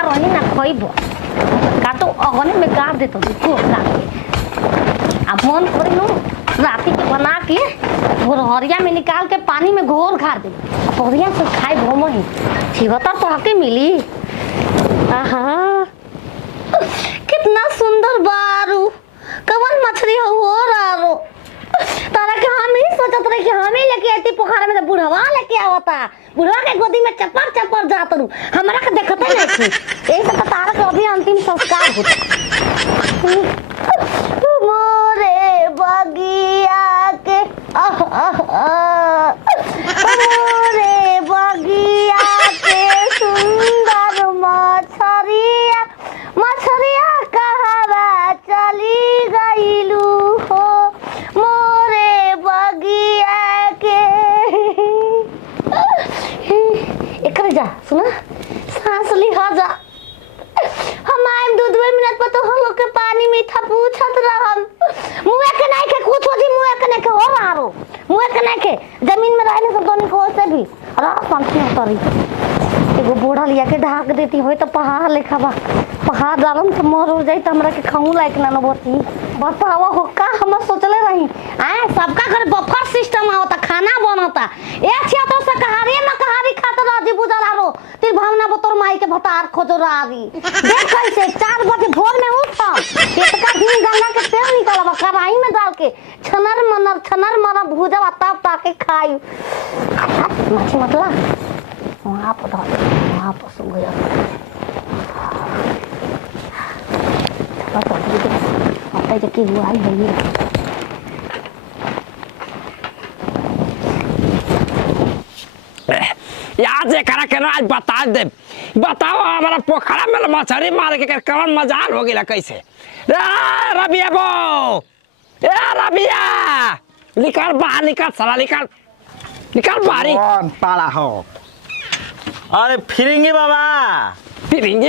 ना रही ना खइबो काटो अगने में गाड़ देतो को काट के अब मन करे नु राती के बना के घोरहरिया में निकाल के पानी में घोर खा दे बढ़िया से खाए भोमो ही छिवता तो हके मिली। आहा कितना सुंदर बारू कवन मछली हो रारो तारा के हम ही सोचत रहे कि हम ही लेके आती पोखरा में तो बुढ़वा लेके आवता बुढ़वा के गोदी में चपर चपर जात रू हमरा के देखते नहीं थी यही से तारा के अभी अंतिम संस्कार होता मोरे बगिया के मोरे बगिया के सुंदर मछरिया मछरिया कहवा चली गईलू हो मोरे बगिया के एक जा सुना सांस लिहा जा हम आइम 2 मिनट पर तो हम लोग के पानी मीठा पूछत रहम मुए के नहीं के कुछ होजी मुए के नहीं के हो मारो मुए के नहीं के जमीन में रहने से दोनी को से भी अरे पंछी उतरी एगो बूढ़ा लिया के ढाक देती होय तो पहाड़ लेखा बा पहाड़ डालम तो मर हो जाई त हमरा के खाऊ लायक ना न बची बतावा हो का हम सोचले रही आ सबका घर बफर सिस्टम आवता खाना बनता ए छिया तो शाकाहारी खातर राजी बुझला रो ती भावना बतोर माई के भतार खोजो रावी देख कैसे 4 बजे भोर में उठ केतका दिन गंगा के तेल निकालबा कढ़ाई में डाल के छनर मना भूजा तब ताके खाई माछी मतला वहां पर सो गया पता है कि हुआ है ये याद से करा के आज बता दे बताओ हमारा पोखरा में मछली मार के कौन मजाल हो गया कैसे रबिया बो ए रबिया निकाल बाहर निकाल साला निकाल बाहर कौन पाला हो अरे फिरिंगी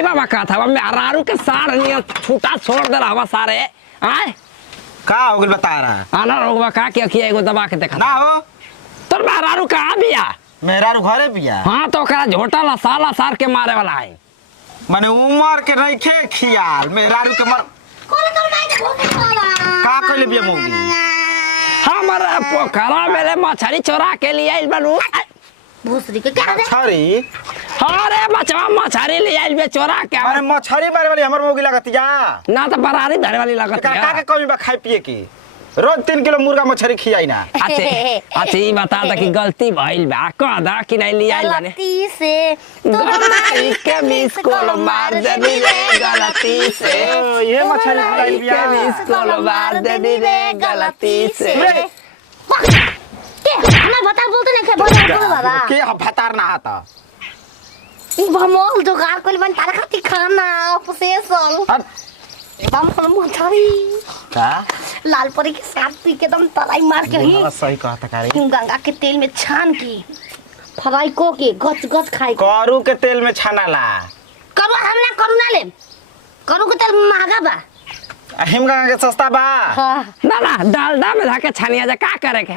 बाबा का था मैं अरारू के सार नहीं छूटा छोड़ दे रहा सारे आए का हो गइल बता रहा आना रोगवा का क्या किया एगो दबा के देखा ना हो तोर अरारू कहां बिया मेरा घरे बिया हां तो ओकरा झोटा ला साला सार के मारे वाला है माने उमर के नहीं खे खियाल मेरा के मर कोन तो नहीं के भूखे वाला का कइले बिया मोगी हमारा पोखरा में मछली चोरा के लिए आइल बनू भूसरी के क्या दे मछरी अरे बचवा मछली ले आइल बे चोरा के अरे मछरी मारे वाली हमर मोगी लगतिया ना तो बरारी धरे वाली लगत है का कमी बा खाए पिए की रोज 3 किलो मुर्गा मछली खियाई ना अच्छा ये बता दा कि गलती भइल बा कदा कि नहीं ले आइल बने गलती से गलती के मिस कॉल मार देनी रे गलती से ये मछली खिलाई बिया मिस कॉल मार देनी रे गलती से के हमरा बता बोलते नहीं के बोल बाबा के भतार ना आता ई भमोल जुगाड़ कोल बन तारा खाती खाना पोसेसल एकदम हम मछरी का लाल परी के साथ पी के दम तलाई मार के ही सही कहता का रे गंगा के तेल में छान के फ्राई को के गच खाई करू के तेल में छानाला करू हमरा करू ना ले करू के तेल महंगा बा हिमगंगा के सस्ता बा हां ना डालडा में धाके छानिया जा का करे के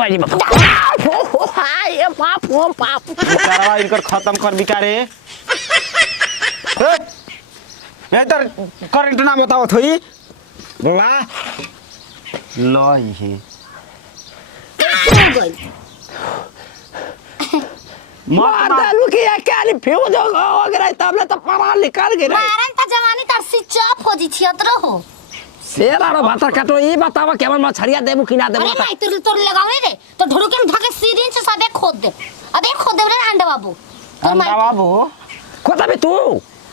पड़ी हाय बाप ओ बाप करवा इनकर खत्म कर बिकारे ए तर करंट ना बताओ थोई वाह लो ही मार डालू कि क्या फ्यूज हो गया तब ले तो पराल निकाल गए मारन त जवानी तर स्विच ऑफ हो जी छियत्र हो शेर आरो भातर काटो ई बतावा केवल मछरिया देबू कि ना देबू अरे भाई तोर लगावे रे तो ढोड़के में धके सीरीन से सबे खोद दे अबे खोद दे रे अंडा बाबू अंडा बाबू खोद भी तू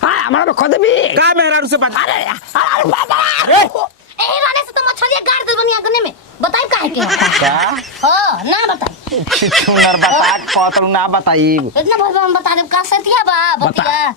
हां हमारा खोद भी का मेहरारू से बता अरे बाबा ए राने से तो मछलिया गाड़ दे बनिया गने में बताई काहे के का हां ना बताई छुनर बता कतल ना बताई इतना भलवा हम बता दे का सतिया बा बतिया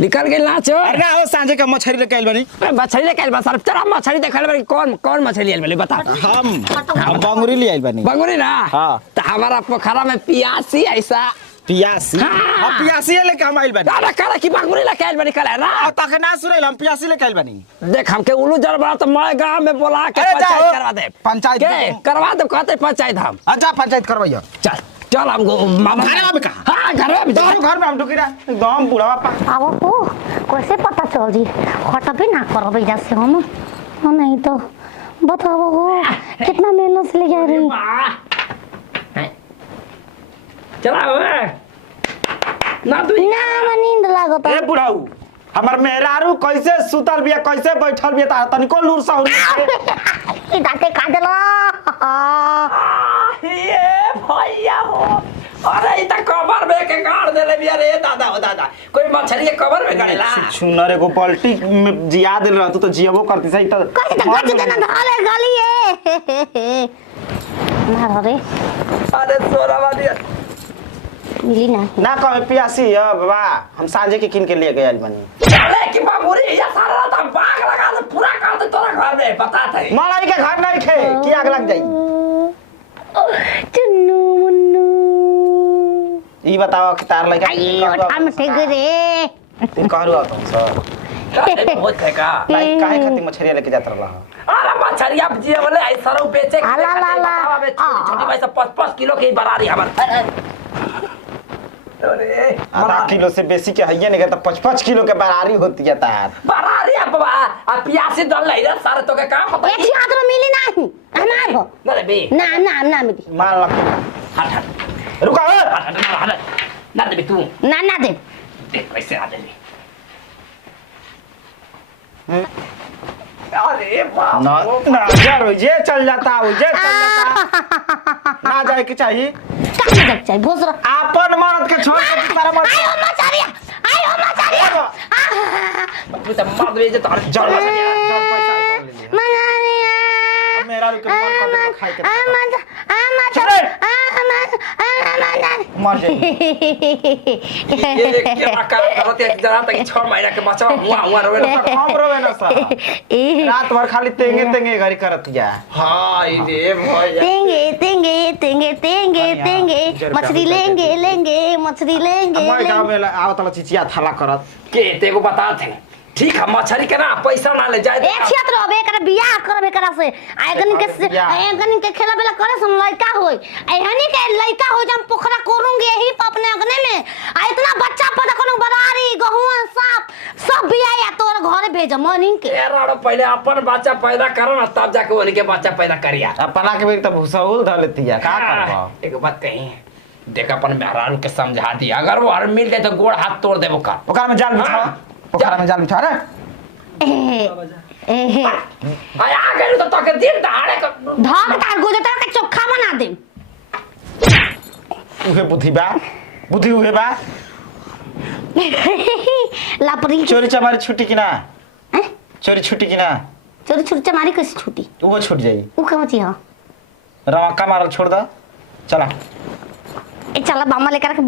निकल गेल ना चो अरे ना हो सांझे के मछली लेके आइल बनी मछली लेके आइल बा सर तेरा मछली देखल बनी कौन मछली आइल बनी बता हम बंगुरी ले आइल बनी बंगुरी ना हां त हमारा पोखरा में पियासी ऐसा पियासी हाँ। अब पियासी लेके हम आइल बनी दादा करा की बंगुरी लेके आइल बनी कल है ना अब तक ना सुनैल हम पियासी लेके आइल बनी देख हमके उल्लू जर बड़ा तो मैं गांव में बोला के अरे जाओ, पंचायत करवा दे पंचायत के करवा दे कहते पंचायत हम अच्छा पंचायत करवाइयो चल चल हम मामा घरे में कहाँ? हाँ घर में तोहर घर में हम ढुकी रहा एकदम बूढ़ा बापा। अब को कैसे पता चल जी हटबे ना करबे जैसे हम हाँ नहीं तो बताओ हो कितना मेहनत से ले जा रही चला ना तू ना नींद लागत ए बुढ़ाऊ हमर मेहरारू कैसे सुतल बिया कैसे बैठल बिया तार तनिको लूर साउर ई दाते काटला ये भैया हो अरे इतना कवर में के गाड़ देले बिया रे दादा हो दादा कोई मछली के कवर में गाड़ेला सुनर एगो पलटी में जिया दिल रह तू तो जियबो करती सही तो कैसे तक बच देना ढाले गाली है मार रे अरे सोना वाली मिली ना ना कहे पियासी है बाबा हम सांझे के किन के लिए गए बनी चले कि बाबूरी ये सारा रात हम बाग लगा दे पूरा कर दे तोरा घर में बता थे मलाई के घर नहीं खे की आग लग जाई चुन्नू मुन्नू ई बताओ कि तार लगा आई ओठा में ठेक रे तू कहरु तुम सब बहुत है का लाइक काहे खातिर मछरिया लेके जात रहला अरे मछरिया जिए वाले ऐसा रो बेचे अला ला ला छोटी भाई सब 5-5 किलो के बरारी हमर अरे आधा किलो से बेसी के हइये नहीं तो 5-5 किलो के बरारी होती है तार बरारी बाबा आ पियासी डल ले रे सारे तो के काम पता एक हाथ में मिली नहीं हमार हो ना रे बे ना मिली मान लग हट हट रुका ए हट ना दे तू ना दे देख कैसे आ दे अरे बाप ना ना यार ये चल जाता हो ये चल जाता ना जाए के चाहिए कहां जब चाहिए भोसरा आपन मर्द के छोड़ के सारा मर्द आयो मचारिया तू तो मार दे जे तार जड़ पैसा ले ले मचारिया मेरा रुके मन कर दे खाई के मर जाए ये देख के आकार करते जरा तक 6 महीना के बच्चा हुआ रोवे ना हम रोवे ना सा रात भर खाली तेंगे घरी करतिया हां ये भैया तेंगे मछली लेंगे मछली लेंगे मैं गांव में आवत ला चिचिया थाला करत के तेको बता थे ठीक है मछली के ना पैसा ना ले जाए एक क्षेत्र होबे कर बियाह करबे करा से आयगन के खेला बेला करे सुन लड़का होई एहनी के लड़का हो जम पोखरा कोरूंगे यही अपने अगने में आ इतना बच्चा पैदा कोनो बरारी गहुआ सांप सब बियाह या तोर घरे भेज मनिंग के राड़ो पहले अपन बच्चा पैदा करो ना तब जाके उनके बच्चा पैदा करिया अपना के बेरी त भूसाउल ध लेतिया का करबो एक बात कही देख अपन मेहरारू के समझा दिया अगर वो हर मिल जाए तो गोड़ हाथ तोड़ देबो का ओकरा में जाल बिछा ओकरा में जाल बिछा रे आया गए तो तक दिन दहाड़े का धक तार गोजता के चोखा बना दे उहे बुद्धि उहे बा लापरी चोरी चमारी छुट्टी की ना चोरी छुट्टी की ना चोरी छुट्टी चमारी कैसे छुट्टी वो छूट जाई उ कहाँ थी हां रवा का मारल छोड़ द चला ए चला बामा लेकर के